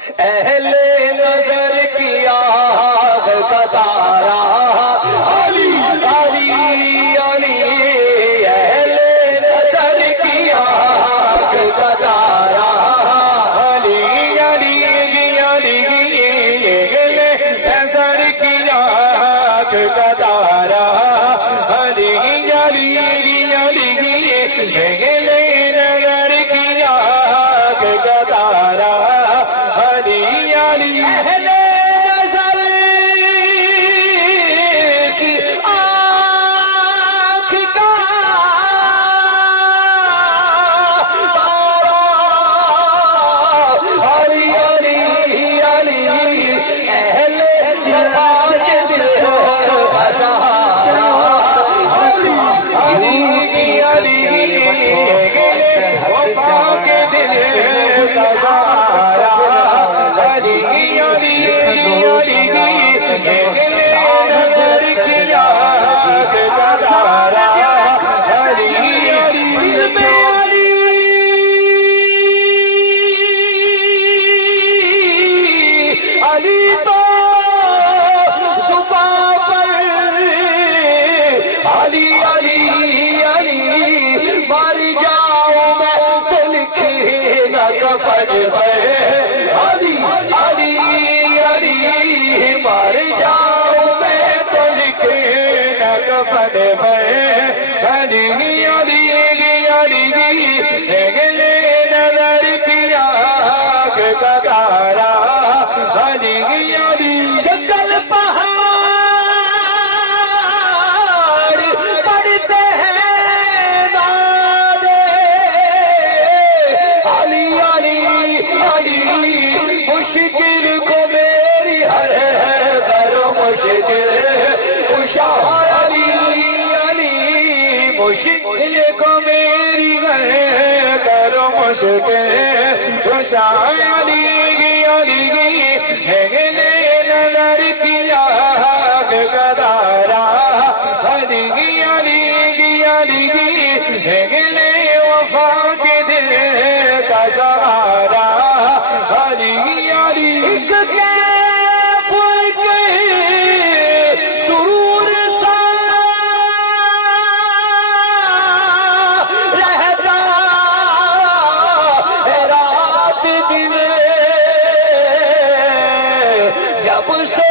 اہل نظر کی آگ کا تارا علی علی علی، اہل نظر کی آگ کا تارا علی علی علی، اہل نظر کی آگ کا تارا علی علی علی، اہل نظر کی آگ کا تارا علی علی، اہل نظر کی آنکھ کا تارا علی علی علی، اہل وفا کے دل کو سہارا علی علی علی، وفا کے دل کا سہارا علی علی علی، نظر کی آگ کا تارا علی علی علی تو صبح پر علی علی علی، مر جاؤں میں تو لکھے نہ کفن پر علی علی علی، مر جاؤں میں تو لکھے نہ کفن پر علی علی علی، اہل نظر کی آگ کا تارا علی علی، جنگل پہاڑ پڑتے ہیں نادے علی علی علی، مشکل کو میری ہر کرو مشکل کشا علی علی، مشکل کو میری ہر کرو مشکل کشا علی علی، اہل نظر کی آگ کا تارا علی علی علی، اہل وفا کے دل کا سہارا علی علی، ایک کیف کے سرور سا رہتا ہے رات دن، جب سے